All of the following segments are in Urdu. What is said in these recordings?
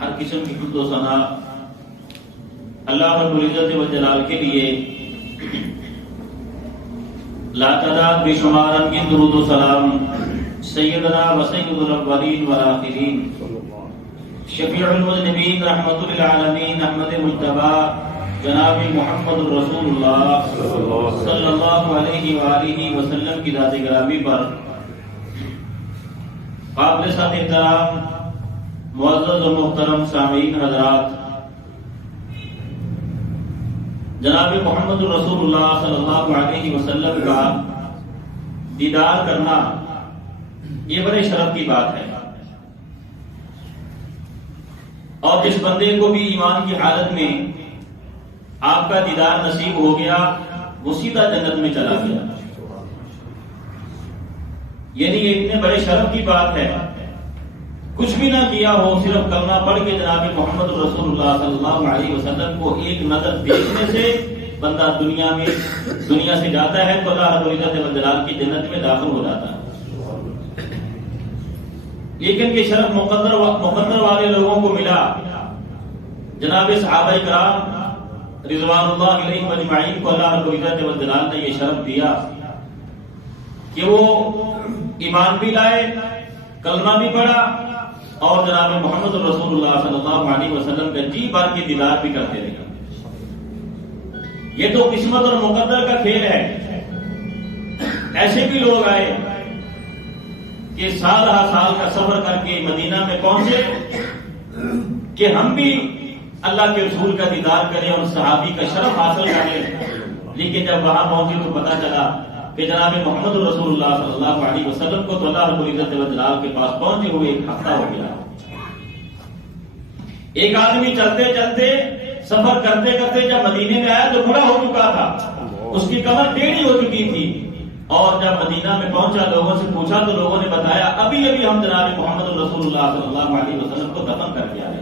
ہر قسم کی حمد و ثنا اللہ رب العزت و جلال کے لیے لا تعداد بے شمار ان کی درود و سلام سیدنا و سید الاولین والآخرین شفیع المذنبین رحمت للعالمین احمد مجتبی جناب محمد رسول اللہ صلی اللہ علیہ وآلہ وسلم کی ذات گرامی پر قابل سات احترام معزز و محترم سامعین حضرات، جناب محمد رسول اللہ صلی اللہ علیہ وسلم کا دیدار کرنا یہ بڑے شرف کی بات ہے، اور جس بندے کو بھی ایمان کی حالت میں آپ کا دیدار نصیب ہو گیا وہ سیدھا جنت میں چلا گیا۔ یعنی یہ اتنے بڑے شرف کی بات ہے، کچھ بھی نہ کیا ہو، صرف کلمہ پڑھ کے جناب محمد رسول اللہ صلی اللہ علیہ وسلم کو ایک نظر دیکھنے سے بندہ دنیا سے جاتا ہے تو اللہ رب العزت و جلال کی جنت میں داخل ہو جاتا ہے۔ لیکن یہ شرف مقدر والے لوگوں کو ملا، جناب صحابہ کرام رضوان اللہ علیہم اجمعین کو اللہ رب العزت و جلال نے یہ شرف دیا کہ وہ ایمان بھی لائے، کلمہ بھی پڑھا، اور جناب محمد رسول اللہ صلی اللہ علیہ وسلم کا جی بھر کے دیدار بھی کرتے رہے۔ یہ تو قسمت اور مقدر کا کھیل ہے۔ ایسے بھی لوگ آئے کہ سال ہر سال کا سفر کر کے مدینہ میں پہنچے کہ ہم بھی اللہ کے رسول کا دیدار کریں اور صحابی کا شرف حاصل کریں، لیکن جب وہاں پہنچے تو پتہ چلا کہ جناب محمد رسول اللہ صلی اللہ علیہ وسلم کو تو اللہ رب العزت و جلال کے پاس پہنچے ہوئے ایک ہفتہ ہو گیا۔ ایک آدمی چلتے چلتے سفر کرتے کرتے جب مدینے میں آیا تو بوڑھا ہو چکا تھا، اس کی کمر ٹیڑھی ہو چکی تھی، اور جب مدینہ میں پہنچا لوگوں سے پوچھا تو لوگوں نے بتایا ابھی ہم جناب محمد رسول اللہ صلی اللہ علیہ وسلم کو دفن کر کے آئے۔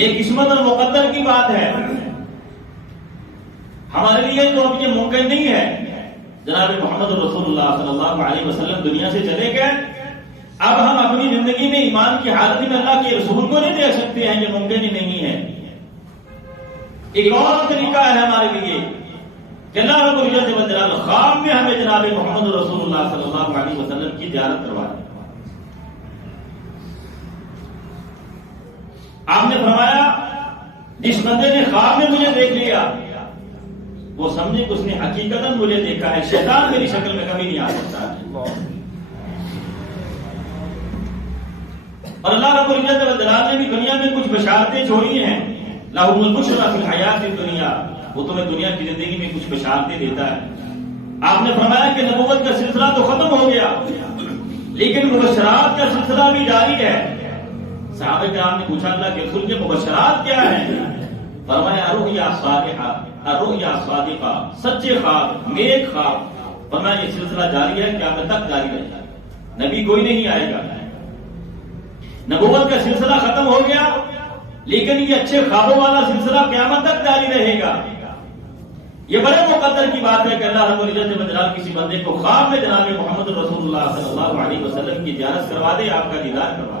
یہ قسمت اور مقدر کی بات ہے، ہمارے لیے تو اب یہ ممکن نہیں ہے۔ جناب محمد رسول اللہ صلی اللہ علیہ وسلم دنیا سے چلے گئے، اب ہم اپنی زندگی میں ایمان کی حالت میں اللہ کے رسول کو نہیں دیکھ سکتے ہیں، یہ ممکن ہی نہیں ہے۔ ایک اور طریقہ ہے ہمارے لیے کہ اللہ رب العزت و جلال خواب میں ہمیں جناب محمد رسول اللہ صلی اللہ علیہ وسلم کی زیارت کروا دے۔ آپ نے فرمایا جس بندے نے خواب میں مجھے دیکھ لیا وہ سمجھے کہ اس نے حقیقتاً مجھے دیکھا ہے، شیطان میری شکل میں کبھی نہیں آ سکتا۔ اور اللہ رب العزت و جلال نے بھی دنیا میں کچھ بشارتیں چھوڑی ہیں، لَهُمُ الْبُشْرَىٰ فِي الْحَيَاةِ الدُّنْيَا، وہ تمہیں دنیا کی زندگی میں کچھ بشارتیں دیتا ہے۔ آپ نے فرمایا کہ نبوت کا سلسلہ تو ختم ہو گیا لیکن مبشرات کا سلسلہ بھی جاری ہے۔ صحابہ کرام نے پوچھا اللہ کے رسول کے مبشرات کیا ہیں؟ فرمایا الرؤیا صادقہ، الرؤیا صادقہ، سچے خواب، نیک خواب۔ فرمایا یہ سلسلہ جاری ہے، قیامت تک جاری رہے گا، نبی کوئی نہیں آئے گا۔ نبوت کا سلسلہ ختم ہو گیا لیکن یہ اچھے خوابوں والا سلسلہ قیامت تک جاری رہے گا۔ یہ بڑے مقدر کی بات ہے کہ اللہ رب العزت و جلال کسی بندے کو خواب میں جناب محمد رسول اللہ صلی اللہ علیہ وسلم کی زیارت کروا دے، آپ کا دیدار کروا دے۔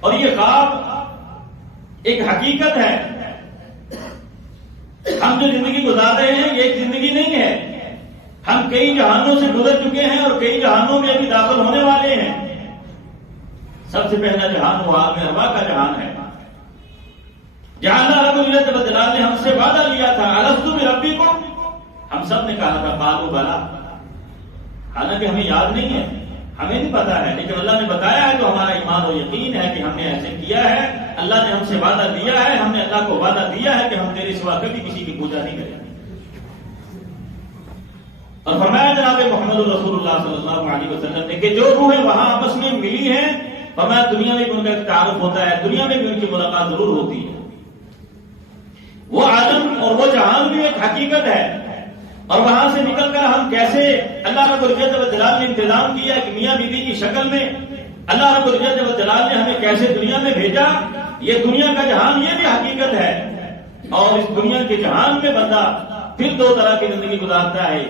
اور یہ خواب ایک حقیقت ہے۔ ہم جو زندگی گزار رہے ہیں یہ ایک زندگی نہیں ہے، ہم کئی جہانوں سے گزر چکے ہیں اور کئی جہانوں میں ابھی داخل ہونے والے ہیں۔ سب سے پہلا جہان وہ عالم ارواح کا جہان ہے، جہاں اللہ رب العزت و جلال نے ہم سے وعدہ لیا تھا الست بربکم، ہم سب نے کہا تھا قالوا بلی، حالانکہ ہمیں یاد نہیں ہے، ہمیں نہیں پتا ہے، لیکن اللہ نے بتایا ہے تو ہمارا ایمان و یقین ہے کہ ہم نے ایسے کیا ہے، اللہ نے ہم سے وعدہ دیا ہے، ہم نے اللہ کو وعدہ دیا ہے کہ ہم تیرے سوا کبھی کسی کی پوجا نہیں کریں گے۔ اور فرمایا جناب محمد رسول اللہ صلی اللہ علیہ وسلم نے کہ جو روحیں وہاں آپس میں ملی ہیں، فرمایا دنیا میں بھی ان کا تعارف ہوتا ہے، دنیا میں بھی ان کی ملاقات ضرور ہوتی ہے۔ وہ عالم اور وہ جہان بھی ایک حقیقت ہے، اور وہاں سے نکل کر ہم کیسے اللہ رب العزت و جلال نے انتظام کیا کہ میاں بیوی کی شکل میں اللہ رب العزت و جلال نے ہمیں کیسے دنیا میں بھیجا، یہ دنیا کا جہان یہ بھی حقیقت ہے۔ اور اس دنیا کے جہان میں بندہ پھر دو طرح کی زندگی گزارتا ہے،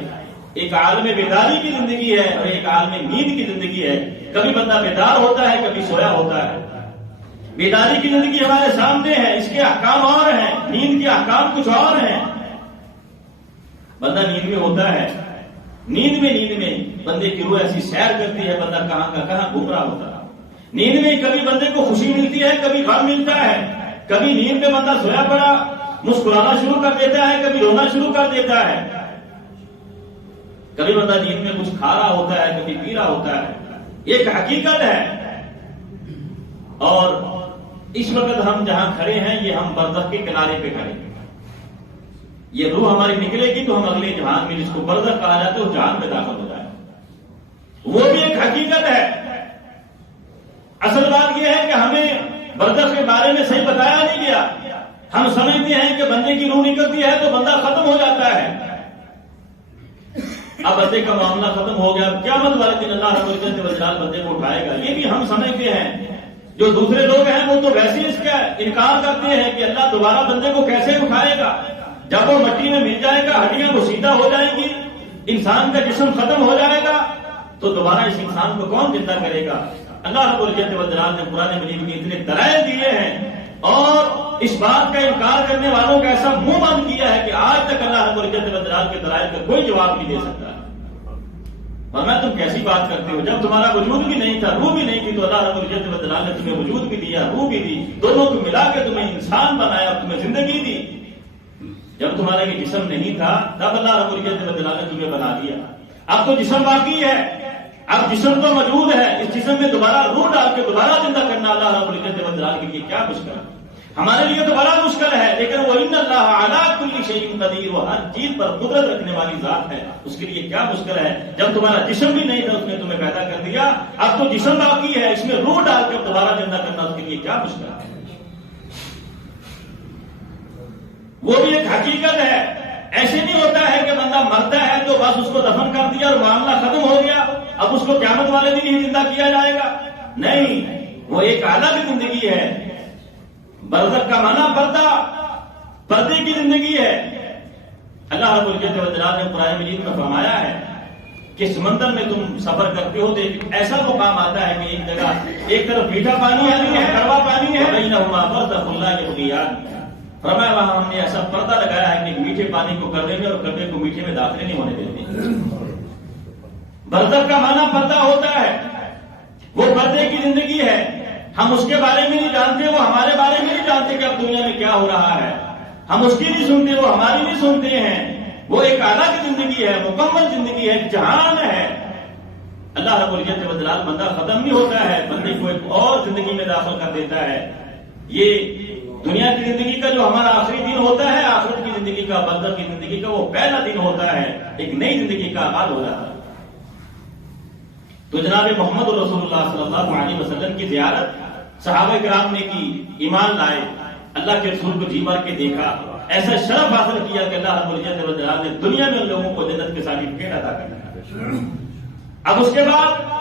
ایک عالم بیداری کی زندگی ہے اور ایک عالم نیند کی زندگی ہے. کبھی بندہ بیدار ہوتا ہے، کبھی سویا ہوتا ہے. بیداری کی زندگی ہمارے سامنے ہے، اس کے احکام اور ہیں، نیند کے احکام کچھ اور ہیں. بندہ نیند میں ہوتا ہے، نیند میں بندے کی روح ایسی سیر کرتی ہے، بندہ کہاں کا کہاں گھوم رہا ہوتا ہے. نیند میں کبھی بندے کو خوشی ملتی ہے، کبھی غم ملتا ہے. کبھی نیند میں بندہ سویا پڑا مسکرانا شروع کر دیتا ہے، کبھی رونا شروع کر دیتا ہے. کبھی بندہ نیند میں کچھ کھا رہا ہوتا ہے، کبھی پی رہا ہوتا ہے. ایک حقیقت ہے. اور اس وقت ہم جہاں کھڑے ہیں یہ ہم برزخ کے کنارے پہ کھڑے ہیں. یہ روح ہماری نکلے گی تو ہم اگلے جہان میں، جس کو برزخ کہا جاتا ہے، اس جہان میں داخل ہو جائے. وہ بھی ایک حقیقت ہے. اصل بات یہ ہے کہ ہمیں برزخ کے بارے میں صحیح بتایا نہیں گیا. ہم سمجھتے ہیں کہ بندے کی روح نکلتی ہے تو بندہ ختم ہو جاتا ہے. اب بندے کا معاملہ ختم ہو گیا، قیامت والے دن اللہ رب العزت والجلال بندے کو اٹھائے گا. یہ بھی ہم سمجھتے ہیں. جو دوسرے لوگ ہیں وہ تو ویسے ہی اس کا انکار کرتے ہیں کہ اللہ دوبارہ بندے کو کیسے اٹھائے گا. جب وہ مٹی میں مل جائے گا، ہڈیاں بوسیدہ ہو جائیں گی، انسان کا جسم ختم ہو جائے گا، تو دوبارہ اس انسان کو کون زندہ کرے گا؟ اللہ رب العزت والجلال نے قرآن مجید میں اتنے دلائل دیے ہیں اور اس بات کا انکار کرنے والوں کا ایسا منہ بند کیا ہے کہ آج تک اللہ رب العزت والجلال کے دلائل کا کوئی جواب نہیں دے سکتا. فرمایا تم کیسی بات کرتے ہو؟ جب تمہارا وجود بھی نہیں تھا، روح بھی نہیں تھی، تو اللہ رب العزت والجلال نے تمہیں وجود بھی دیا، روح بھی دی، دونوں کو ملا کے تمہیں انسان بنایا اور تمہیں زندگی دی. جب تمہارا یہ جسم نہیں تھا تب اللہ رب العزت والجلال نے تمہیں بنا دیا. اب تو جسم باقی ہے، اب جسم تو موجود ہے، اس جسم میں دوبارہ روح ڈال کے دوبارہ زندہ کرنا اللہ رب العزت والجلال کے لیے کیا مشکل ہے؟ ہمارے لیے تو بڑا مشکل ہے، لیکن وہ ان اللہ علی کل شیء قدیر، وہ ہر چیز پر قدرت رکھنے والی ذات ہے، اس کے لیے کیا مشکل ہے؟ جب تمہارا جسم بھی نہیں تھا اس نے تمہیں پیدا کر دیا، اب تو جسم باقی ہے، اس میں روح ڈال کر دوبارہ زندہ کرنا اس کے لیے کیا مشکل ہے؟ وہ بھی ایک حقیقت ہے. ایسے نہیں ہوتا ہے کہ بندہ مرتا ہے تو بس اس کو دفن کر دیا اور معاملہ ختم ہو گیا، اب اس کو قیامت والے دن ہی زندہ کیا جائے گا. نہیں، وہ ایک الگ زندگی ہے. برزخ کا معنی پردے کی زندگی ہے. اللہ رب العزت والجلال نے قرآن مجید میں فرمایا ہے کہ سمندر میں تم سفر کرتے ہو تو ایک ایسا مقام آتا ہے کہ ایک جگہ ایک طرف میٹھا پانی ہے، کڑوا پانی ہے، بینہما برزخ لا یبغیان. فرمایا وہاں ہم نے ایسا پردہ لگایا ہے کہ میٹھے پانی کو کڑوے میں اور کڑوے کو میٹھے میں داخل نہیں ہونے دیتے. برزخ کا معنی پردہ ہوتا ہے، وہ پردے کی زندگی ہے. ہم اس کے بارے میں نہیں جانتے، وہ ہمارے بارے میں نہیں جانتے کہ اب دنیا میں کیا ہو رہا ہے. ہم اس کی نہیں سنتے، وہ ہماری نہیں سنتے ہیں. وہ ایک الگ زندگی ہے، مکمل زندگی ہے، جہان ہے. اللہ رب العزت والجلال بندہ ختم نہیں ہوتا ہے، بندے کو ایک اور زندگی میں داخل کر دیتا ہے. یہ دنیا کی زندگی کا جو ہمارا آخری دن ہوتا ہے، آخرت کی زندگی کا، برزخ کی زندگی کا وہ پہلا دن ہوتا ہے، ایک نئی زندگی کا آغاز ہو جاتا ہے. تو جناب محمد رسول اللہ صلی اللہ علیہ وسلم کی زیارت صحابہ کرام نے کی، ایمان لائے، اللہ کے رسول کو جی بھر کے دیکھا، ایسا شرف حاصل کیا کہ اللہ رب العزت والجلال نے دنیا میں ان لوگوں کو جنت کے سرٹیفکیٹ عطا کر دیا. اب اس کے بعد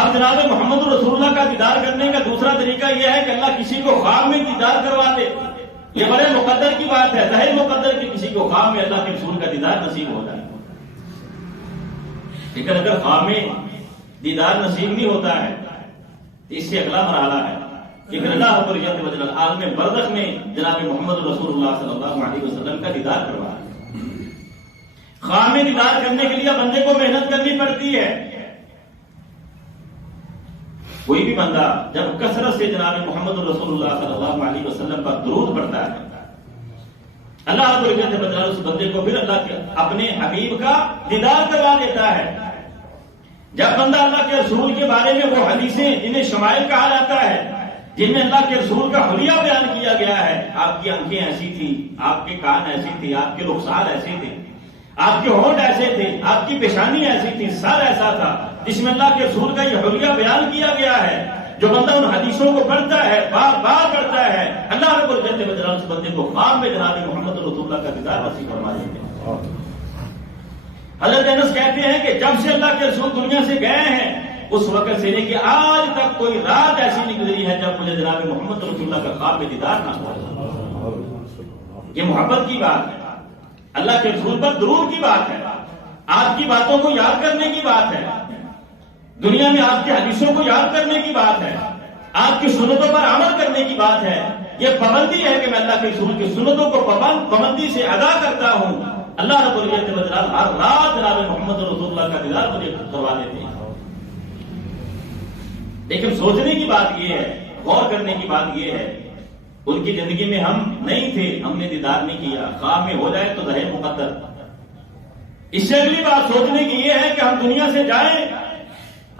اب جناب محمد رسول اللہ کا دیدار کرنے کا دوسرا طریقہ یہ ہے کہ اللہ کسی کو خواب میں دیدار کروا دے. یہ بڑے مقدر کی بات ہے، ظاہر مقدر کہ کسی کو خواب میں اللہ کے رسول کا دیدار نصیب ہو جائے. لیکن اگر خواب میں دیدار نصیب نہیں ہوتا ہے تو اس سے اگلا مرحلہ ہے کہ اللہ رب العزت والجلال عالم برزخ میں جناب محمد رسول اللہ صلی اللہ علیہ وسلم کا دیدار کروا. خواب میں دیدار کرنے کے لیے بندے کو محنت کرنی پڑتی ہے. کوئی بھی بندہ جب کثرت سے جناب محمد رسول اللہ صلی اللہ علیہ وسلم پر درود پڑھتا ہے، اللہ رب العزت والجلال اس بندے کو پھر اللہ کے اپنے حبیب کا دیدار کروا دیتا ہے. جب بندہ اللہ کے رسول کے بارے میں وہ حدیثیں جنہیں شمائل کہا جاتا ہے، جن میں اللہ کے رسول کا حلیہ بیان کیا گیا ہے، آپ کی آنکھیں ایسی تھی، آپ کے کان ایسے تھے، آپ کے رخسار ایسے تھے، آپ کے ہونٹ ایسے تھے، آپ کی پیشانی ایسی تھی، سر ایسا تھا، جس میں اللہ کے رسول کا یہ حلیہ بیان کیا گیا ہے. جو بندہ ان حدیثوں کو پڑھتا ہے، بار بار پڑھتا ہے، اللہ رب العزت والجلال اس بندے کو خواب میں جناب محمد رسول اللہ کا دیدار نصیب فرما دیتے ہیں. حضرت انس کہتے ہیں کہ جب سے اللہ کے رسول دنیا سے گئے ہیں اس وقت سے لے کے آج تک کوئی رات ایسی نہیں گزری ہے جب مجھے جناب محمد رسول اللہ کا خواب میں دیدار نہ ہوا. یہ محبت کی بات ہے، اللہ کے رسول پر درود کی بات ہے. آپ کی باتوں کو یاد کرنے کی بات ہے، دنیا میں آپ کی حدیثوں کو یاد کرنے کی بات ہے، آپ کی سنتوں پر عمل کرنے کی بات ہے۔ یہ پابندی ہے کہ میں اللہ کے رسول کی سنتوں کو پابندی سے ادا کرتا ہوں۔ اللہ رب العزت وجلال ہر رات جناب محمد رسول اللہ کا دیدار مجھے کروا دیتے ہیں۔ لیکن سوچنے کی بات یہ ہے، غور کرنے کی بات یہ ہے، ان کی زندگی میں ہم نہیں تھے، ہم نے دیدار نہیں کیا، خواب میں ہو جائے تو رہے مقدر۔ اس سے اگلی بات سوچنے کی یہ ہے کہ ہم دنیا سے جائیں،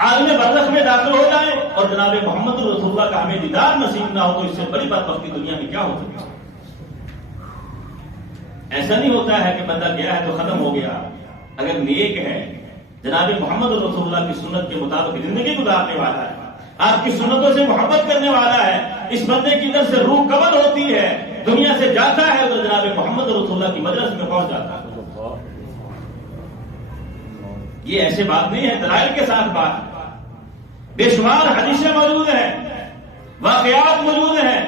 عالم برزخ میں داخل ہو جائیں اور جناب محمد رسول اللہ کا ہمیں دیدار نصیب نہ ہو، تو اس سے بڑی بات وقت کی دنیا میں کیا ہو سکتی ہے؟ ایسا نہیں ہوتا ہے کہ بندہ گیا ہے تو ختم ہو گیا۔ اگر نیک ہے، جناب محمد رسول اللہ کی سنت کے مطابق زندگی گزارنے والا ہے، آپ کی سنتوں سے محبت کرنے والا ہے، اس بندے کی اندر سے روح قبض ہوتی ہے، دنیا سے جاتا ہے تو جناب محمد رسول اللہ کی مجلس میں پہنچ جاتا ہے۔ یہ ایسے بات نہیں ہے، دلائل کے ساتھ بات، بے شمار حدیثیں موجود ہیں، واقعات موجود ہیں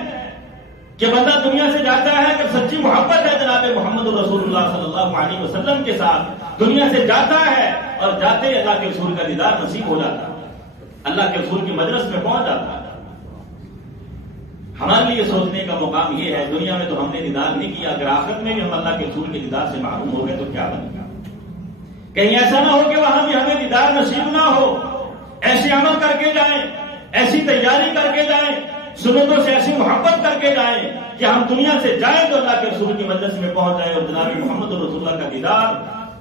کہ بندہ دنیا سے جاتا ہے کہ سچی محبت ہے جناب محمد رسول اللہ صلی اللہ علیہ وسلم کے ساتھ، دنیا سے جاتا ہے اور جاتے ہی اللہ کے رسول کا دیدار نصیب ہو جاتا ہے، اللہ کے رسول کی مجلس میں پہنچ جاتا ہے۔ ہمارے لیے سوچنے کا مقام یہ ہے، دنیا میں تو ہم نے دیدار نہیں کیا، اگر آخرت میں بھی ہم اللہ کے رسول کے دیدار سے محروم ہو گئے تو کیا بنے گا؟ کہیں ایسا نہ ہو کہ وہاں بھی ہمیں دیدار نصیب نہ ہو۔ ایسے عمل کر کے جائیں، ایسی تیاری کر کے جائیں، سنتوں سے ایسی محبت کر کے جائیں کہ ہم دنیا سے جائیں تو اللہ کے رسول کی مجلس میں پہنچ جائیں اور جناب محمد رسول اللہ کا دیدار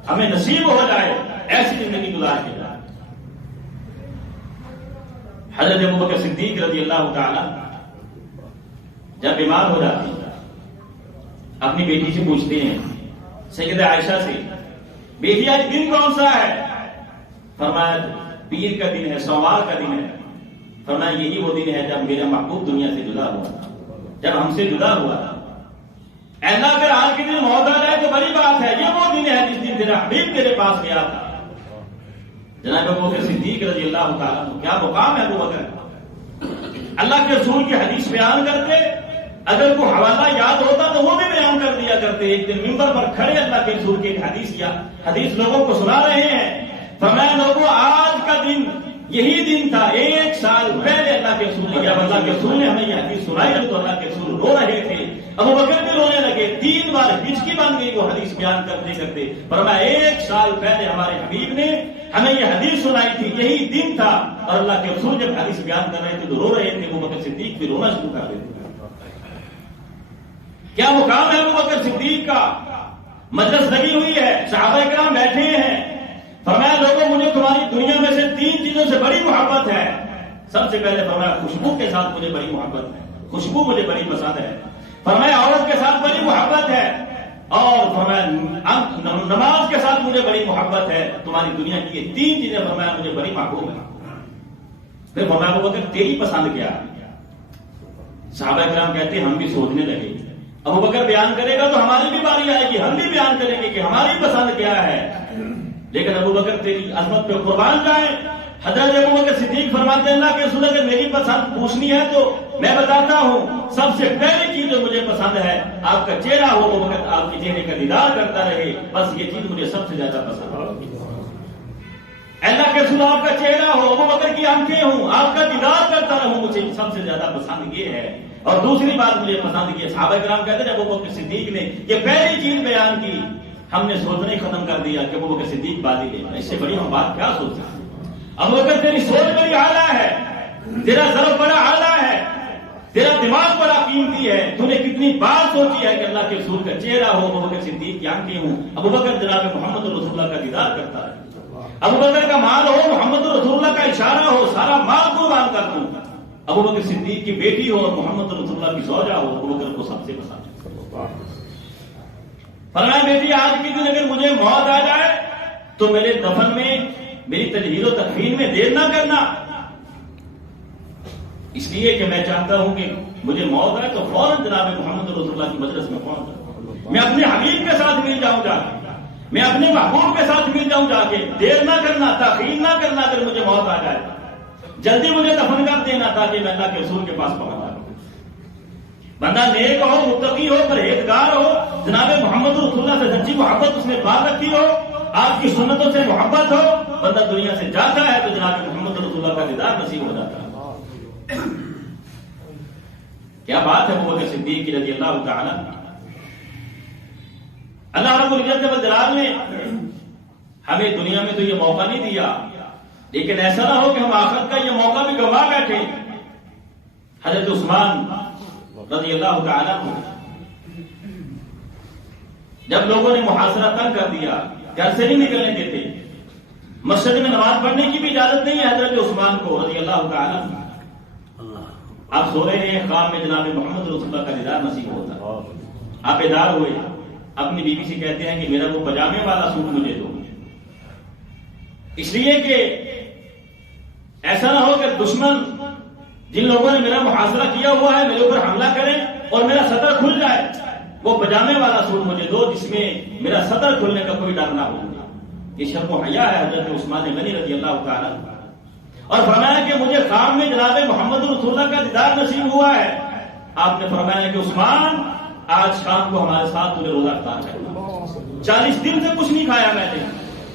ہمیں نصیب ہو جائے، ایسی زندگی گزار کے جائے۔ حضرت ابوبکر صدیق رضی اللہ تعالی جب بیمار ہو جاتے ہیں، اپنی بیٹی سے پوچھتے ہیں، سیدہ عائشہ سے، بیٹی آج دن کون سا ہے؟ فرمایا پیر کا دن ہے، سوموار کا دن ہے۔ فرمایا یہی وہ دن ہے جب میرا محبوب دنیا سے جدا ہوا تھا، جب ہم سے جدا ہوا تھا۔ اللہ اگر آج کے دن موت آ جائے تو بڑی بات ہے، یہ وہ دن ہے جس دن تیرا حبیب تیرے پاس گیا تھا۔ جناب ابوبکر صدیق رضی اللہ تعالیٰ کیا مقام ہے ابوبکر، اللہ کے رسول کی حدیث بیان کرتے، اگر کوئی حوالہ یاد ہوتا تو وہ بھی بیان کر دیا کرتے۔ ایک دن ممبر پر کھڑے اللہ کے رسول کی ایک حدیث لوگوں کو سنا رہے ہیں، فرمایا لوگوں آج کا دن یہی دن تھا، 1 سال پہلے اللہ کے رسول نے، جب اللہ کے رسول نے ہمیں یہ حدیث سنائی تو اللہ کے رسول رو رہے تھے، ابوبکر بھی رونے لگے، 3 بار ہچکی بن گئی وہ حدیث بیان کرتے کرتے۔ فرمایا 1 سال پہلے ہمارے حبیب نے ہمیں یہ حدیث سنائی تھی، یہی دن تھا، اور اللہ کے رسول جب حدیث بیان کر رہے تھے تو رو رہے تھے، ابوبکر صدیق بھی رونا شروع کر دیتے۔ کیا مقام ہے ابوبکر صدیق کا؟ مجلس لگی ہوئی ہے، صحابہ کرام بیٹھے ہیں، فرمایا لوگوں مجھے تمہاری دنیا میں سے 3 چیزوں سے بڑی محبت ہے۔ سب سے پہلے فرمایا خوشبو کے ساتھ مجھے بڑی محبت ہے، خوشبو مجھے بڑی پسند ہے۔ فرمایا عورت کے ساتھ بڑی محبت ہے، اور فرمایا نماز کے ساتھ مجھے بڑی محبت ہے۔ تمہاری دنیا کی یہ 3 چیزیں فرمایا مجھے بڑی محبوب ہے۔ پھر فرمایا ابوبکر تیری پسند کیا؟ صحابہ کرام کہتے ہم بھی سوچنے لگے، ابوبکر بیان کرے گا تو ہماری بھی باری آئے گی، ہم بھی بیان کریں گے کہ ہماری پسند کیا ہے، لیکن ابوبکر تیری عظمت پہ قربان جائیں۔ حضرت ابوبکر صدیق فرماتے ہیں اللہ کے رسول اگر میری پسند پوچھنی ہے تو میں بتاتا ہوں، سب سے پہلی چیز جو مجھے پسند ہے آپ کا چہرہ ہو، ابوبکر آپ کے چہرے کا دیدار کرتا رہے، بس یہ چیز مجھے سب سے زیادہ پسند ہے۔ اللہ کے رسول آپ کا چہرہ ہو، ابوبکر کی آنکھیں ہوں، آپ کا دیدار کرتا رہوں، مجھے سب سے زیادہ پسند یہ ہے۔ اور دوسری بات مجھے پسند کی، صحابہ کرام کہتے ہیں جب ابوبکر صدیق نے یہ پہلی چیز بیان کی، ہم نے سوچنا ہی ختم کر دیا کہ ابوبکر صدیق بازی لے، اس سے بڑی ہم بات کیا سوچ سکتے ہیں؟ ابوبکر تیری سوچ بڑی اعلیٰ ہے، تیرا ضرب بڑا اعلیٰ ہے، تیرا دماغ بڑا قیمتی ہے، تو نے کتنی بات سوچی ہے کہ اللہ کے رسول کا چہرہ ہو، ابوبکر صدیق کی آنکھیں ہوں، ابوبکر جناب محمد رسول اللہ کا دیدار کرتا ہے، ابوبکر کا مال ہو، محمد رسول اللہ کا اشارہ ہو، سارا مال قربان کر دوں، ابوبکر صدیق کی بیٹی ہو اور محمد رسول اللہ کی زوجہ ہو، ابوبکر کو سب سے پسند ہے۔ فرمایا بیٹی آج کے دن اگر مجھے موت آ جائے تو میرے دفن میں، میری تجہیز و تکفین میں دیر نہ کرنا، اس لیے کہ میں چاہتا ہوں کہ مجھے موت آئے تو فوراً جناب محمد رسول اللہ کی مجلس میں پہنچ جاؤں، میں اپنے حبیب کے ساتھ مل جاؤں جا کے، میں اپنے محبوب کے ساتھ مل جاؤں جا کے، دیر نہ کرنا، تاخیر نہ کرنا، اگر مجھے موت آ جائے جلدی مجھے دفن کر دینا تاکہ میں اللہ کے رسول کے پاس پہنچ جاؤں۔ بندہ نیک ہو، متقی ہو، پرہیزگار ہو، جناب محمد رسول اللہ سے سچی محبت اس نے بات رکھی ہو، آپ کی سنتوں سے محبت ہو، بندہ دنیا سے جاتا ہے تو جناب محمد رسول اللہ کا دیدار نصیب ہو جاتا ہے۔ کیا بات ہے ابو بکر صدیق کی رضی اللہ تعالی۔ اللہ رب العزت والجلال نے ہمیں دنیا میں تو یہ موقع نہیں دیا، لیکن ایسا نہ ہو کہ ہم آخرت کا یہ موقع بھی گنوا بیٹھے۔ حضرت عثمان رضی اللہ تعالی جب لوگوں نے محاصرہ تنگ کر دیا، گھر سے نہیں نکلنے دیتے، مسجد میں نماز پڑھنے کی بھی اجازت نہیں ہے حضرت عثمان کو رضی اللہ تعالی۔ آپ سو رہے ہیں، خواب میں جناب محمد رسول اللہ کا دیدار نصیب ہوتا، آپ بیدار ہوئے، اپنی بیوی سے کہتے ہیں کہ میرا وہ پجامے والا سوٹ مجھے دو، اس لیے کہ ایسا نہ ہو کہ دشمن جن لوگوں نے میرا محاصرہ کیا ہوا ہے میرے اوپر حملہ کریں اور میرا سطر کھل جائے۔ وہ پجامے والا سوٹ مجھے دو جس میں میرا سطر کھلنے کا کوئی ڈر نہ ہو۔ یہ شرم و حیا ہے حضرت عثمان غنی رضی اللہ تعالی۔ اور فرمایا کہ مجھے خواب میں جناب محمد رسول اللہ کا دیدار نصیب ہوا ہے۔ آپ نے فرمایا کہ عثمان آج شام کو ہمارے ساتھ تمہیں روزہ افطار کرنا، 40 دن سے کچھ نہیں کھایا میں نے۔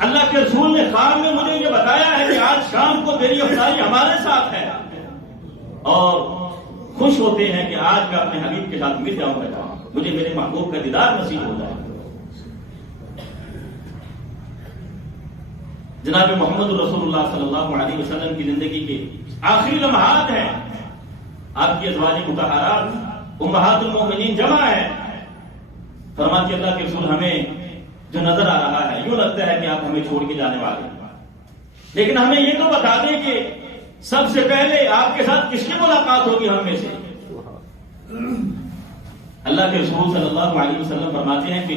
اللہ کے رسول نے خواب میں مجھے یہ بتایا ہے کہ آج شام کو میری افطاری ہمارے ساتھ ہے، اور خوش ہوتے ہیں کہ آج میں اپنے حبیب کے ساتھ مل جاؤں گا، مجھے میرے محبوب کا دیدار نصیب ہو جائے۔ جناب محمد رسول اللہ صلی اللہ علیہ وسلم کی زندگی کے آخری لمحات ہیں، آپ کی ازواج مطہرات امہات المومنین جمع ہے۔ فرماتی اللہ کے رسول ہمیں جو نظر آ رہا ہے یوں لگتا ہے کہ آپ ہمیں چھوڑ کے جانے والے ہیں، لیکن ہمیں یہ تو بتا دیں کہ سب سے پہلے آپ کے ساتھ کس کی ملاقات ہوگی ہم میں سے؟ اللہ کے رسول صلی اللہ علیہ وسلم فرماتے ہیں کہ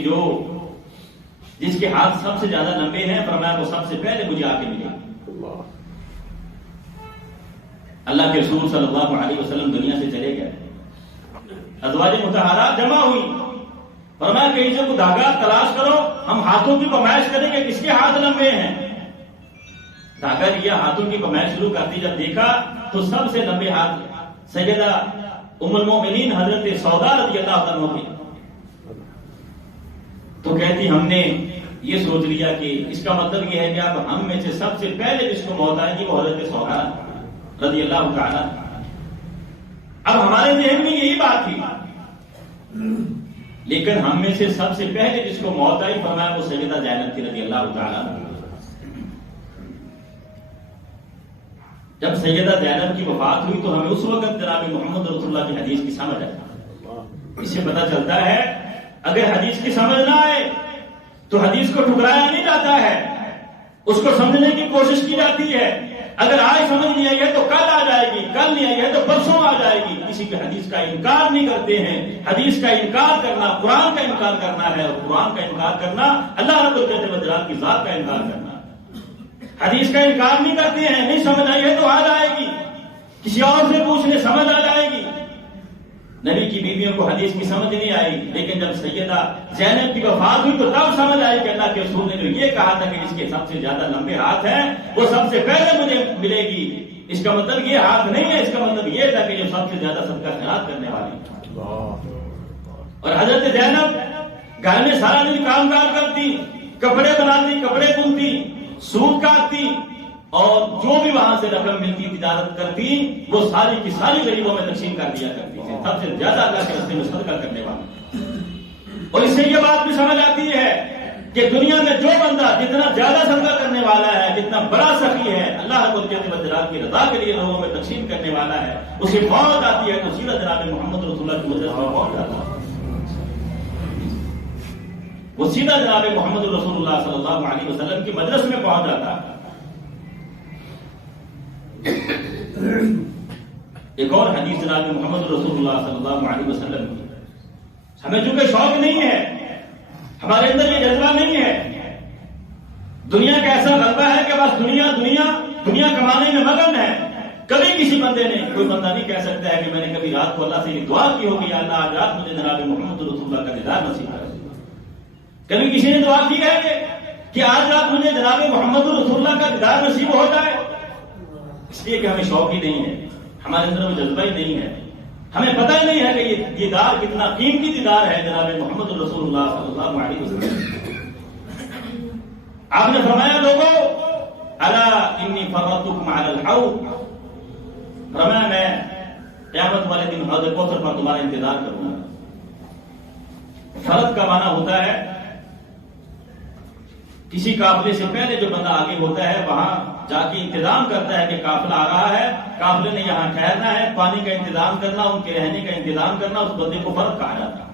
جس کے ہاتھ سب سے زیادہ لمبے ہیں، فرمایا وہ سب سے پہلے مجھے آ کے ملے۔ اللہ کے رسول صلی اللہ علیہ وسلم دنیا سے چلے گئے، ازواج مطہرات جمع ہوئی، فرمایا کہ ان سے کوئی دھاگا تلاش کرو، ہم ہاتھوں کی پیمائش کریں گے کس کے ہاتھ لمبے ہیں۔ دھاگا لیا، ہاتھوں کی پیمائش شروع کرتی، جب دیکھا تو سب سے لمبے ہاتھ سیدہ ام المومنین حضرت سودا رضی اللہ عنہا کی۔ تو کہتی ہم نے یہ سوچ لیا کہ اس کا مطلب یہ ہے کہ اب ہم میں سے سب سے پہلے جس کو موت آئے گی وہ حضرت سودا رضی اللہ تعالی۔ اب ہمارے ذہن میں یہی بات تھی، لیکن ہم میں سے سب سے پہلے جس کو موت آئی فرمایا وہ سیدہ زینب تھی رضی اللہ تعالی۔ جب سیدہ زینب کی وفات ہوئی تو ہمیں اس وقت جناب محمد رسول اللہ کی حدیث کی سمجھ آئی۔ اس سے پتہ چلتا ہے اگر حدیث کی سمجھ نہ آئے تو حدیث کو ٹھکرایا نہیں جاتا ہے، اس کو سمجھنے کی کوشش کی جاتی ہے۔ اگر آج سمجھ نہیں آئی ہے تو کل آ جائے گی، کل نہیں آئی ہے تو پرسوں آ جائے گی۔ کسی کی حدیث کا انکار نہیں کرتے ہیں۔ حدیث کا انکار کرنا قرآن کا انکار کرنا ہے، اور قرآن کا انکار کرنا اللہ رب العزت والجلال کی ذات کا انکار کرنا۔ حدیث کا انکار نہیں کرتے ہیں، نہیں سمجھ آئی ہے تو آ جائے گی، کسی اور سے پوچھنے سمجھ آ جائے گی۔ نبی کی بیویوں کو حدیث کی سمجھ نہیں آئی، لیکن جب سیدہ زینب کی وفات ہوئی تو تب سمجھ آئی کہ اللہ کے رسول نے جو یہ کہا تھا کہ جس کے سب سے زیادہ لمبے ہاتھ ہیں وہ سب سے پہلے مجھے ملے گی، اس کا مطلب یہ ہاتھ نہیں ہے، اس کا مطلب یہ تھا کہ جو سب سے زیادہ صدقہ خیرات کرنے والی۔ اور حضرت زینب گھر میں سارا دن کام کار کرتی، کپڑے بناتی، کپڑے بنتی، سوٹ کاٹتی، اور جو بھی وہاں سے رقم ملتی تجارت کرتی وہ ساری کی ساری غریبوں میں تقسیم کر دیا کرتی تھی، سب سے زیادہ اللہ کے راستے میں صدقہ کرنے والی۔ اور اس سے یہ بات بھی سمجھ آتی ہے کہ دنیا میں جو بندہ جتنا زیادہ صدقہ کرنے والا ہے، جتنا بڑا سخی ہے، اللہ رب العزت والجلال کی رضا کے لیے لوگوں میں تقسیم کرنے والا ہے، اسے موت آتی ہے تو سیدھا جناب محمد رسول اللہ کی مجلس میں پہنچ جاتا ہے، وہ سیدھا جناب محمد رسول اللہ صلی اللہ علیہ وسلم کی مجلس میں پہنچ جاتا ہے۔ ایک اور حدیث جناب محمد رسول اللہ صلی اللہ علیہ وسلم کی، ہمیں چونکہ شوق نہیں ہے، ہمارے اندر یہ جذبہ نہیں ہے، دنیا کا ایسا غلبہ ہے کہ بس دنیا کمانے میں مگن ہے۔ کبھی کسی بندے نے، کوئی بندہ نہیں کہہ سکتا ہے کہ میں نے کبھی رات کو اللہ سے یہ دعا کی ہوگی یا اللہ آج رات مجھے جناب محمد رسول اللہ کا دیدار نصیب کر۔ کبھی کسی نے دعا کی ہے کہ آج رات مجھے جناب محمد رسول اللہ کا دیدار نصیب ہو جائے؟ اس لیے کہ ہمیں شوق ہی نہیں ہے، ہمارے اندر وہ جذبہ ہی نہیں ہے، ہمیں پتہ ہی نہیں ہے کہ یہ دیدار کتنا قیمتی دیدار ہے جناب محمد رسول اللہ صلی اللہ علیہ وسلم۔ آپ نے فرمایا لوگوں الا انی فرضتکم علی الحوض، فرمایا میں قیامت والے دن حوض کوثر پر تمہارا انتظار کروں گا۔ فرض کا معنی ہوتا ہے کسی قافلے سے پہلے جو بندہ آگے ہوتا ہے وہاں جا کے انتظام کرتا ہے کہ قافلہ آ رہا ہے، قافلے نے یہاں ٹھہرنا ہے، پانی کا انتظام کرنا، ان کے رہنے کا انتظام کرنا، اس بندے کو فرض کہا جاتا ہے۔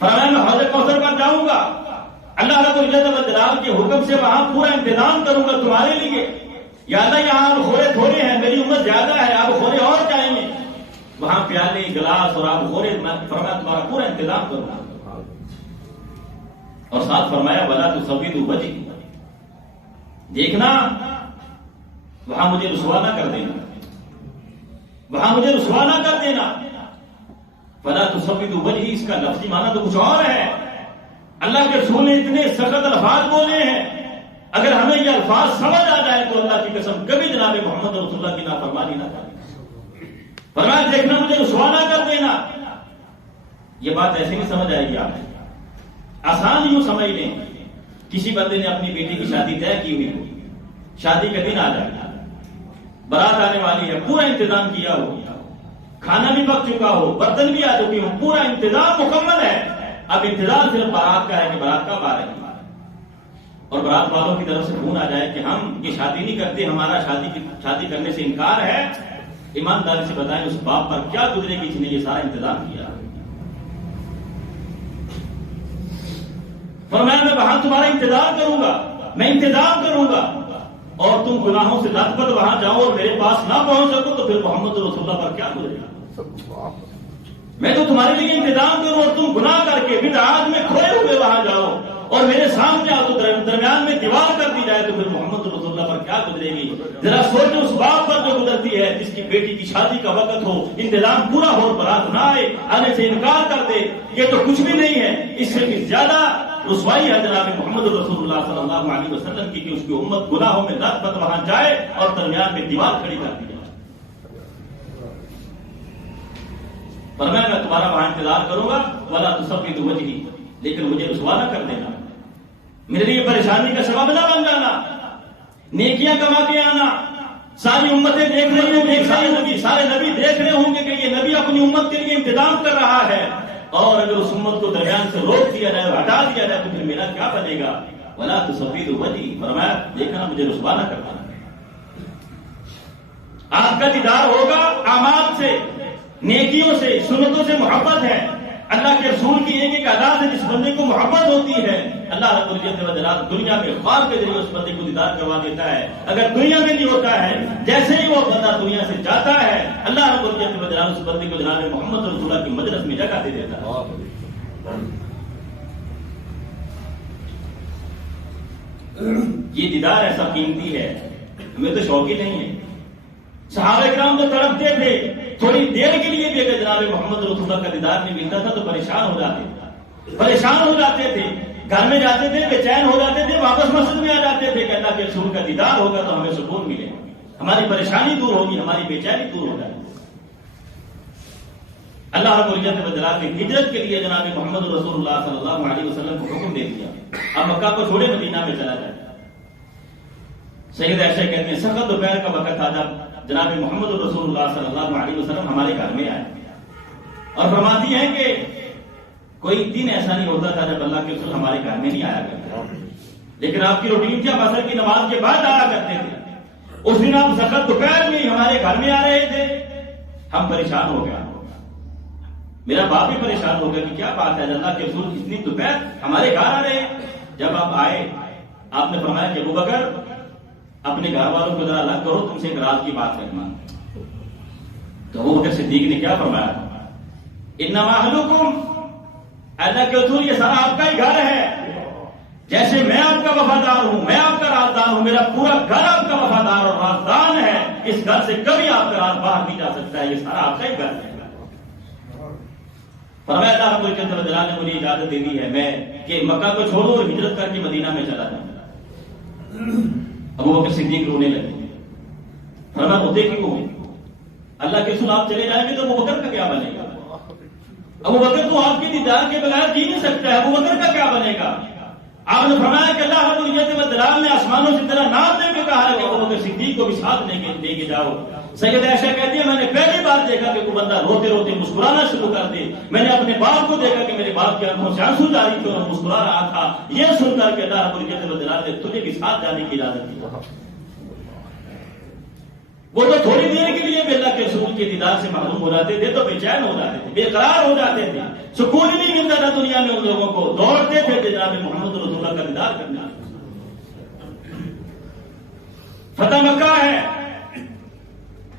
فرمایا میں حوض کوثر پر جاؤں گا، اللہ رب العزت والجلال کے حکم سے وہاں پورا انتظام کروں گا تمہارے لیے۔ یا اللہ یہاں آپ خورے تھوڑے ہیں، میری امت زیادہ ہے، آپ خورے اور چاہیں گے، وہاں پیالے گلاس اور آپ خورے، میں فرمایا تمہارا پورا انتظام کروں گا۔ اور ساتھ فرمایا ولا تسودوا وجہی، دیکھنا وہاں مجھے رسوا نہ کر دینا، وہاں مجھے رسوا نہ کر دینا۔ ولا تسودوا وجہی، اس کا لفظی معنی تو کچھ اور ہے۔ اللہ کے رسول نے اتنے سخت الفاظ بولے ہیں، اگر ہمیں یہ الفاظ سمجھ آ جائے تو اللہ کی قسم کبھی جناب محمد رسول اللہ کی نافرمانی نہ کریں۔ فرمایا دیکھنا مجھے رسوا نہ کر دینا۔ یہ بات ایسے نہیں سمجھ آئے گی آپ کو، آسان یوں سمجھ لیں، کسی بندے نے اپنی بیٹی کی شادی طے کی ہوئی ہو، شادی کا دن آ جائے، بارات آنے والی ہے، پورا انتظام کیا ہو، کھانا بھی پک چکا ہو، برتن بھی آ چکے ہو، پورا انتظام مکمل ہے، اب انتظار صرف بارات کا ہے کہ بارات کب آ رہی ہے، اور بارات والوں کی طرف سے فون آ جائے کہ ہم یہ شادی نہیں کرتے، ہمارا شادی کرنے سے انکار ہے۔ ایمانداری سے بتائیں اس باپ پر کیا گزرے گی جس نے یہ سارا انتظام کیا۔ فرمایا میں وہاں تمہارا انتظار کروں گا، میں انتظام کروں گا، اور تم گناہوں سے لت پت وہاں جاؤ اور میرے پاس نہ پہنچ سکو تو پھر محمد رسول اللہ پر کیا گزرے گا۔ میں تو تمہارے لیے انتظام کروں اور تم گناہ کر کے بدعات میں کھوئے ہوئے وہاں جاؤ اور میرے سامنے آؤ تو درمیان میں دیوار کر دی جائے تو پھر محمد رسول اللہ پر کیا گزرے گی۔ ذرا سوچو اس بات پر جو گزرتی ہے جس کی بیٹی کی شادی کا وقت ہو، انتظام پورا ہو اور بارات نہ آئے، آنے سے انکار کر دے، یہ تو کچھ بھی نہیں ہے، اس سے بھی زیادہ رسوائی ہے جناب محمد رسول اللہ صلی اللہ علیہ وسلم کی کہ اس کی امت گناہوں میں لت پت وہاں جائے اور درمیان میں دیوار کھڑی کر دی جائے۔ فرمایا میں تمہارا وہاں انتظار کروں گا، ولا تسودوا وجہی، لیکن مجھے رسوا نہ کر دینا، میرے لیے پریشانی کا سبب نہ بن جانا، نیکیاں کما کے آنا، ساری امتیں دیکھ رہی ہوں، سارے نبی دیکھ رہے ہوں گے کہ یہ نبی اپنی امت کے لیے انتظام کر رہا ہے، اور اگر اس امت کو درمیان سے روک دیا جائے، ہٹا دیا جائے تو پھر میرا کیا بنے گا۔ ولا تسودوا وجہی، فرمایا دیکھنا مجھے رسوا نہ کرنا۔ آپ کا دیدار ہوگا اعمال سے، نیکیوں سے، سنتوں سے محبت ہے، اللہ کے رسول کی ایک ایک ادا سے جس بندے کو محبت ہوتی ہے، اللہ رب العزت والجلال دنیا میں خواب کے ذریعے اس بندے کو دیدار کروا دیتا ہے۔ اگر دنیا میں نہیں ہوتا ہے، جیسے ہی وہ بندہ دنیا سے جاتا ہے، اللہ رب العزت والجلال اس بندے کو جناب محمد رسول اللہ کی مجلس میں جگہ دے دیتا ہے۔ یہ دیدار ایسا قیمتی ہے، ہمیں تو شوق ہی نہیں ہے۔ صحابہ کرام تو تڑپتے تھے، تھوڑی دیر کے لیے بھی اگر جناب محمد رسول اللہ کا دیدار نہیں ملتا تھا تو پریشان ہو جاتے تھے، گھر میں جاتے تھے بے چین ہو جاتے تھے، واپس مسجد میں آ جاتے تھے کہ اللہ کے رسول کا دیدار ہوگا تو ہمیں سکون ملے، ہماری پریشانی دور ہوگی، ہماری بے چینی دور ہو جائے گی۔ اللہ رب العزت والجلال نے ہجرت کے لیے جناب محمد رسول اللہ صلی اللہ علیہ وسلم کو حکم دے دیا، اب مکہ کو چھوڑے مدینہ میں چلا جائے۔ سید عائشہ کہتے ہیں سخت دوپہر کا وقت تھا جب جناب محمد رسول اللہ صلی اللہ علیہ وسلم ہمارے گھر میں آئے، اور فرماتی ہیں کہ کوئی دن ایسا نہیں ہوتا تھا جب اللہ کے رسول ہمارے گھر میں نہیں آیا کرتے، لیکن آپ کی روٹین کیا عصر کی نماز کے بعد آیا کرتے تھے۔ اس دن آپ سخت دوپہر میں ہمارے گھر میں آ رہے تھے، ہم پریشان ہو گئے، میرا باپ بھی پریشان ہو گیا کہ کیا بات ہے، اللہ کے رسول اتنی دوپہر ہمارے گھر آ رہے ہیں۔ جب آپ آئے آپ نے فرمایا کہ ابو بکر اپنے گھر والوں کو ذرا الگ کرو، تم سے ایک راز کی بات کرنا۔ تو ابو بکر صدیق نے کیا فرمایا، انما اہلکم، اللہ کے رسول یہ سارا آپ کا ہی گھر ہے، جیسے میں آپ کا وفادار ہوں، میں آپ کا رازدار ہوں، میرا پورا گھر آپ کا وفادار اور رازدار ہے، اس گھر سے کبھی آپ کا راز باہر نہیں جا سکتا ہے، یہ سارا آپ کا ہی گھر ہے۔ فرمایا اللہ رب العزت والجلال نے مجھے اجازت دے دی ہے میں کہ مکہ کو چھوڑوں اور ہجرت کر کے مدینہ میں چلا جاؤں۔ ابو بکر صدیق رونے لگے، فرمایا ہوتے کیوں، اللہ کے رسول آپ چلے جائیں گے تو ابو بکر کا کیا بنے گا، ابو بکر تو آپ کے دیدار کے بغیر جی نہیں سکتا ہے، ابو بکر کا کیا بنے گا۔ آپ نے فرمایا کہ اللہ رب العزت و جلال نے آسمانوں سے تیرا نام لے کے کہا ہے کہ ابو بکر صدیق کو بھی ساتھ لے کے جاؤ. سیدہ عائشہ کہتی ہے میں نے پہلی بار دیکھا کہ کوئی بندہ روتے روتے مسکرانا شروع کر دے. میں نے اپنے باپ کو دیکھا کہ میرے باپ کے آنکھوں سے آنسو جاری تھے اور مسکرا رہا تھا. یہ سن کر کے اللہ رب العزت و جلال نے تجھے بھی ساتھ جانے کی اجازت دی. وہ تو تھوڑی دیر کے لیے بھی اللہ کے رسول کے دیدار سے محروم ہو جاتے تھے تو بے چین ہو جاتے تھے, بے قرار ہو جاتے تھے, سکون ہی نہیں ملتا تھا دنیا میں ان لوگوں کو. دوڑتے تھے جناب محمد رسول اللہ کا دیدار کرنا. فتح مکہ ہے,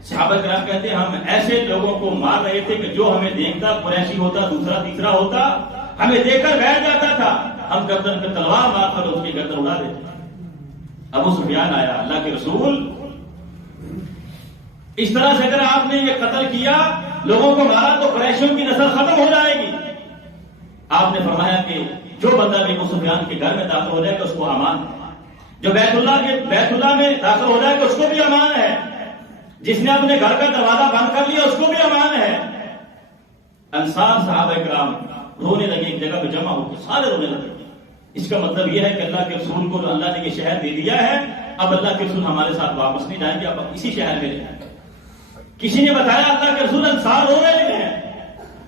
صحابہ کرام کہتے ہیں ہم ایسے لوگوں کو مار رہے تھے کہ جو ہمیں دیکھتا قریشی ہوتا, دوسرا تیسرا ہوتا, ہمیں دیکھ کر بیٹھ جاتا تھا, ہم گردن پہ تلوار مار کر اس کی گردن اڑا دیتے. ابو سفیان آیا, اللہ کے رسول اس طرح سے اگر آپ نے یہ قتل کیا, لوگوں کو مارا تو قریشیوں کی نسل ختم ہو جائے گی. آپ نے فرمایا کہ جو بندہ بھی ابو سفیان کے گھر میں داخل ہو جائے گا اس کو امان ہے, جو بیت اللہ میں داخل ہو جائے گا اس کو بھی امان ہے, جس نے اپنے گھر کا دروازہ بند کر لیا اس کو بھی امان ہے. انصار صحابہ کرام رونے لگے, ایک جگہ پہ جمع ہو کے سارے رونے لگے. اس کا مطلب یہ ہے کہ اللہ کے رسول کو اللہ نے یہ شہر دے دیا ہے, اب اللہ کے رسول ہمارے ساتھ واپس نہیں جائیں گے, اب اسی شہر میں رہیں گے. کسی نے بتایا اللہ کے رسول انصار رو رہے ہیں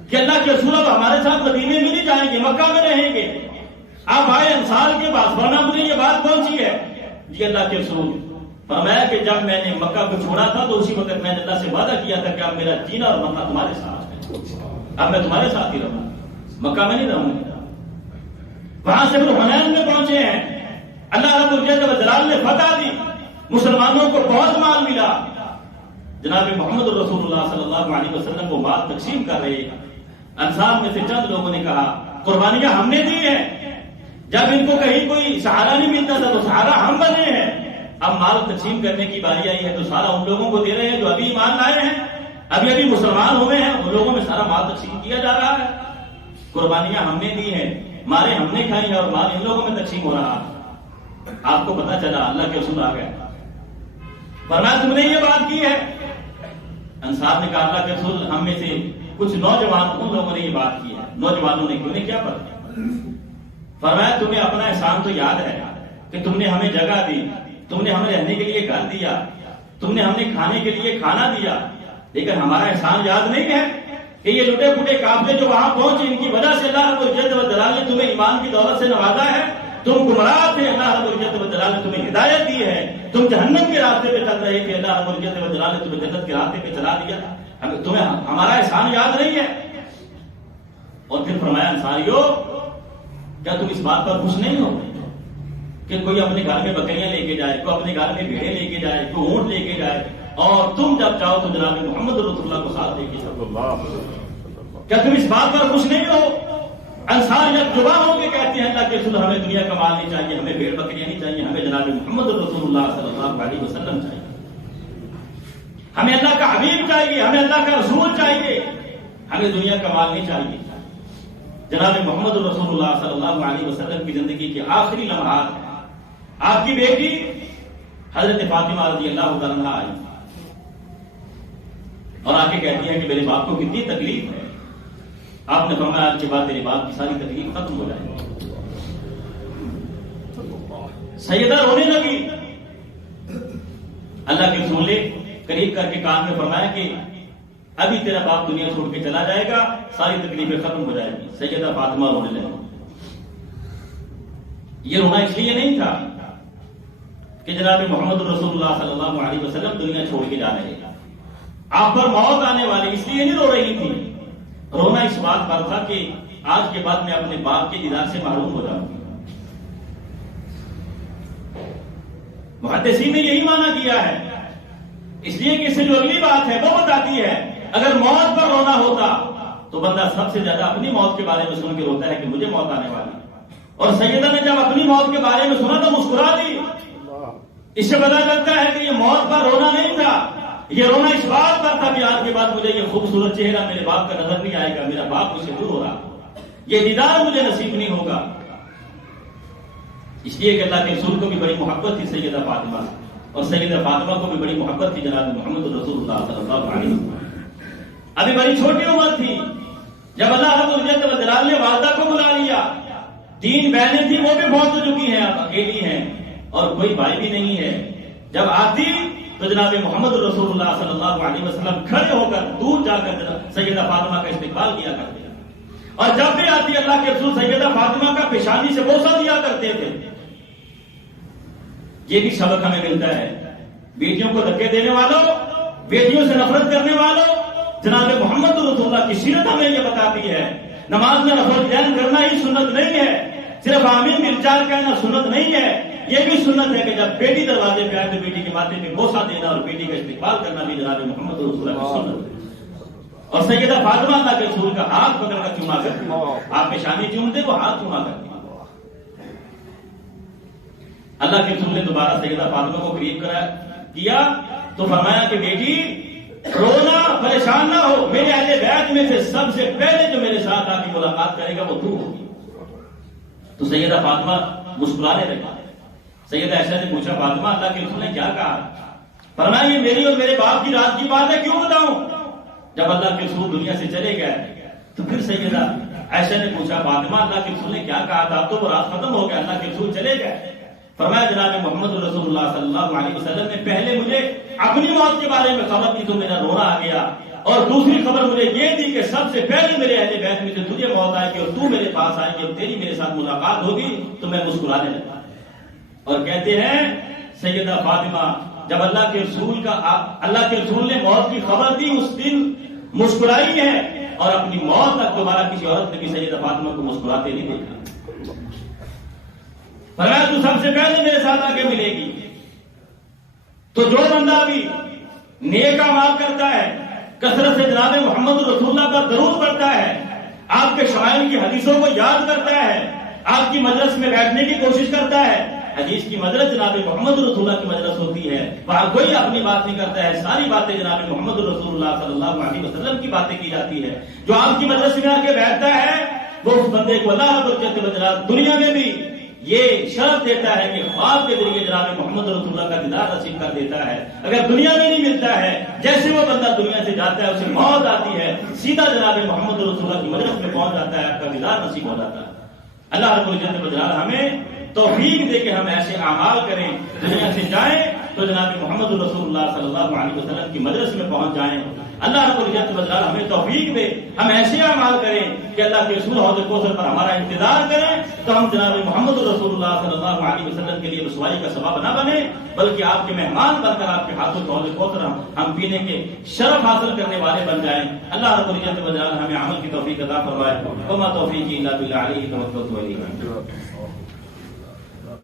کہ اللہ کے رسول اب ہمارے ساتھ مدینے میں نہیں جائیں گے, مکہ میں رہیں گے. آپ آئے انصار کے پاس, ورنہ مجھے یہ بات پہنچی ہے. جی اللہ کے رسول, فرمایا کہ جب میں نے مکہ کو چھوڑا تھا تو اسی وقت میں نے اللہ سے وعدہ کیا تھا کہ اب میرا جینا اور مرنا تمہارے ساتھ ہے, اب میں تمہارے ساتھ ہی رہوں, مکہ میں نہیں رہوں گا. وہاں سے پھر حنین میں پہنچے ہیں, اللہ رب العزت و جلال نے فتح دی, مسلمانوں کو بہت مال ملا. جناب محمد رسول اللہ صلی اللہ علیہ وسلم کو مال تقسیم کر رہے. انصار میں سے چند لوگوں نے کہا قربانیاں ہم نے دی ہیں, جب ان کو کہیں کوئی سہارا نہیں ملتا تھا تو سہارا ہم بنے ہیں. اب مال تقسیم کرنے کی باری آئی ہے تو سارا ان لوگوں کو دے رہے ہیں جو ابھی ایمان لائے ہیں, ابھی مسلمان ہوئے ہیں, ان لوگوں میں سارا مال تقسیم کیا جا رہا ہے. قربانیاں ہم نے دی ہیں, مارے ہم نے کھائی ہیں اور مال ان لوگوں میں تقسیم ہو رہا ہے. آپ کو پتا چلا, اللہ کے رسول آ گئے, فرمایا تم نے یہ بات کی ہے. انصار نے کہا اللہ کے رسول ہم میں سے کچھ نوجوان ان لوگوں نے یہ بات کی ہے. نوجوانوں نے کیوں نہیں کیا پتا؟ فرمایا تمہیں اپنا احسان تو یاد ہے کہ تم نے ہمیں جگہ دی, تم نے ہمیں رہنے کے لیے گھر دیا, تم نے ہمیں کھانے کے لیے کھانا دیا, لیکن ہمارا احسان یاد نہیں ہے کہ یہ لٹے پھٹے قافلے جو وہاں پہنچے ان کی وجہ سے اللہ رب العزت و جلال نے تمہیں ایمان کی دولت سے نوازا ہے. تم گمراہ تھے, اللہ رب العزت و جلال نے تمہیں ہدایت دی ہے. تم جہنم کے راستے پہ چل رہے تھے, اللہ رب العزت و جلال نے تمہیں جنت کے راستے پہ چلا دیا. تمہیں ہمارا احسان یاد نہیں ہے. اور پھر فرمایا انصاریو کیا تم اس بات پر خوش نہیں ہو کہ کوئی اپنے گھر میں بکریاں لے کے جائے, کوئی اپنے گھر میں بھیڑیں لے کے جائے, کوئی اونٹ لے کے جائے, اور تم جب چاہو تو جناب محمد رسول اللہ کو ساتھ لے کے جاؤ. کیا تم اس بات پر خوش نہیں ہو؟ انصار جب جباں ہو کے کہتے ہیں اللہ کے رسول ہمیں دنیا کا مال نہیں چاہیے, ہمیں بھیڑ بکریاں نہیں چاہیے, ہمیں جناب محمد رسول اللہ صلی اللہ علیہ وسلم چاہیے, ہمیں اللہ کا حبیب چاہیے, ہمیں اللہ کا رسول چاہیے, ہمیں دنیا کا مال نہیں چاہیے. جناب محمد رسول اللہ صلی اللہ علیہ وسلم کی زندگی کے آخری لمحات, آپ کی بیٹی حضرت فاطمہ رضی اللہ عنہا آئی اور آ کے کہتی ہے کہ میرے باپ کو کتنی تکلیف ہے. آپ نے فرمایا آج کے بعد میرے باپ کی ساری تکلیف ختم ہو جائے گی. سیدہ رونے لگی. اللہ کے رسول نے قریب کر کے کان میں فرمایا کہ ابھی تیرا باپ دنیا چھوڑ کے چلا جائے گا, ساری تکلیفیں ختم ہو جائے گی. سیدہ فاطمہ رونے لگی. یہ رونا اس لیے نہیں تھا کہ جناب محمد رسول اللہ صلی اللہ علیہ وسلم دنیا چھوڑ کے جا رہے ہیں, آپ پر موت آنے والی, اس لیے نہیں رو رہی تھی. رونا اس بات پر تھا کہ آج کے بعد میں اپنے باپ کے دیدار سے محروم ہو جاؤں گی. محدثین نے یہی معنی کیا ہے, اس لیے کہ اس سے جو اگلی بات ہے وہ بتاتی ہے اگر موت پر رونا ہوتا تو بندہ سب سے زیادہ اپنی موت کے بارے میں سن کے روتا ہے کہ مجھے موت آنے والی, اور سیدہ نے جب اپنی موت کے بارے میں سنا تو مسکرا دی. اس سے پتا چلتا ہے کہ یہ موت پر رونا نہیں تھا, یہ رونا اس بات پر تھا کہ آج کے بعد مجھے یہ خوبصورت چہرہ میرے باپ کا نظر نہیں آئے گا, میرا باپ مجھ سے دور ہو رہا, یہ دیدار مجھے نصیب نہیں ہوگا. اس لیے کہ اللہ کے رسول کو بھی بڑی محبت تھی سیدہ فاطمہ سے, اور سیدہ فاطمہ کو بھی بڑی محبت تھی جناب محمد رسول اللہ صلی اللہ علیہ وسلم. ابھی بڑی چھوٹی عمر تھی جب اللہ رب العزت و جلال نے والدہ کو بلا لیا, 3 بہنیں تھیں وہ بھی فوت ہو چکی ہیں، اب اکیلی ہیں اور کوئی بھائی بھی نہیں ہے. جب آتی تو جناب محمد رسول اللہ صلی اللہ علیہ وسلم کھڑے ہو کر دور جا کر سیدہ فاطمہ کا استقبال کیا کرتے ہیں، اور جب بھی آتی اللہ کے رسول سیدہ فاطمہ کا پیشانی سے بوسہ دیا کرتے تھے. یہ بھی سبق ہمیں ملتا ہے. بیٹیوں کو دھکے دینے والوں، بیٹیوں سے نفرت کرنے والوں، جناب محمد رسول اللہ کی سیرت ہمیں یہ بتاتی ہے نماز میں نفرتین کرنا ہی سنت نہیں ہے، صرف آمین بالچار کہنا سنت نہیں ہے. یہ بھی سنت ہے کہ جب بیٹی دروازے پہ آئے تو بیٹی کی باتیں پہ بوسہ دینا اور بیٹی کا استقبال کرنا بھی جناب محمد رسول اللہ کی سنت ہے. اور سیدہ فاطمہ اللہ کے رسول کا ہاتھ پکڑ کر چوما کرتی، آپ پیشانی چومتے وہ ہاتھ چوما کرتی. اللہ کے رسول نے دوبارہ سیدہ فاطمہ کو قریب کیا تو فرمایا کہ بیٹی رونا پریشان نہ ہو، میرے اہل بیت میں سے سب سے پہلے جو میرے ساتھ آ کے ملاقات کرے گا وہ تو ہوگی. تو سیدہ فاطمہ مسکرانے لگی. سیدہ عائشہ نے پوچھا فاطمہ اللہ کے رسول نے کیا کہا؟ فرمایا یہ میری اور میرے باپ کی رات کی بات ہے، کیوں بتاؤں؟ جب اللہ کے رسول دنیا سے چلے گئے تو پھر سیدہ عائشہ نے پوچھا فاطمہ اللہ کے رسول نے کیا کہا تھا؟ اب تو وہ رات ختم ہو گیا، اللہ کے رسول چلے گئے. فرمایا جناب محمد رسول اللہ صلی اللہ علیہ وسلم نے پہلے مجھے اپنی موت کے بارے میں خبر دی تو میرا رونا آ گیا، اور دوسری خبر مجھے یہ دی کہ سب سے پہلے میرے اہل بیت میں سے تجھے موت آئے گی اور تو میرے پاس آئے گی اور تیری میرے ساتھ ملاقات ہوگی. تو میں مسکرانے لگا. اور کہتے ہیں سیدہ فاطمہ جب اللہ کے رسول نے موت کی خبر دی اس دن مسکرائی ہے، اور اپنی موت تک دوبارہ کسی عورت نے بھی سیدہ فاطمہ کو مسکراتے نہیں دیکھا. فرمایا تو سب سے پہلے میرے ساتھ آ کے ملے گی. تو جو بندہ بھی نیک اعمال کرتا ہے، کثرت سے جناب محمد رسول اللہ پر درود پڑھتا ہے، آپ کے شمائل کی حدیثوں کو یاد کرتا ہے، آپ کی مجلس میں بیٹھنے کی کوشش کرتا ہے. حدیث کی مجلس جناب محمد رسول اللہ کی مجلس ہوتی ہے، وہاں کوئی اپنی بات نہیں کرتا ہے، ساری باتیں جناب محمد رسول اللہ صلی اللہ علیہ وسلم کی باتیں کی جاتی ہے. جو آپ کی مجلس میں آ کے بیٹھتا ہے وہ اس بندے کو اللہ رب العزت والجلال دنیا میں بھی یہ شرف دیتا ہے کہ خواب کے ذریعے جناب محمد رسول اللہ کا دیدار نصیب کر دیتا ہے. اگر دنیا میں نہیں ملتا ہے، جیسے وہ بندہ دنیا سے جاتا ہے اسے موت آتی ہے، سیدھا جناب محمد رسول اللہ کی مجلس میں پہنچ جاتا ہے، آپ کا دیدار نصیب ہو جاتا ہے. اللہ رب العزت والجلال ہمیں توفیق دے کہ ہم ایسے اعمال کریں، دنیا سے جائیں تو جناب محمد رسول اللہ صلی اللہ علیہ وسلم کی مجلس میں پہنچ جائیں. اللہ رب العزت والجلال ہمیں توفیق دے ہم ایسے اعمال کریں کہ اللہ کے رسول حوض کوثر پر ہمارا انتظار کریں تو ہم جناب محمد رسول اللہ صلی اللہ علیہ وسلم کے لیے رسوائی کا سبب نہ بنے، بلکہ آپ کے مہمان بن کر آپ کے ہاتھوں حوض کوثر ہم پینے کے شرف حاصل کرنے والے بن جائیں. اللہ رب العزت والجلال ہمیں عمل کی توفیق عطا فرمائے. وما توفیقی الا باللہ علیہ توکلت و الیہ.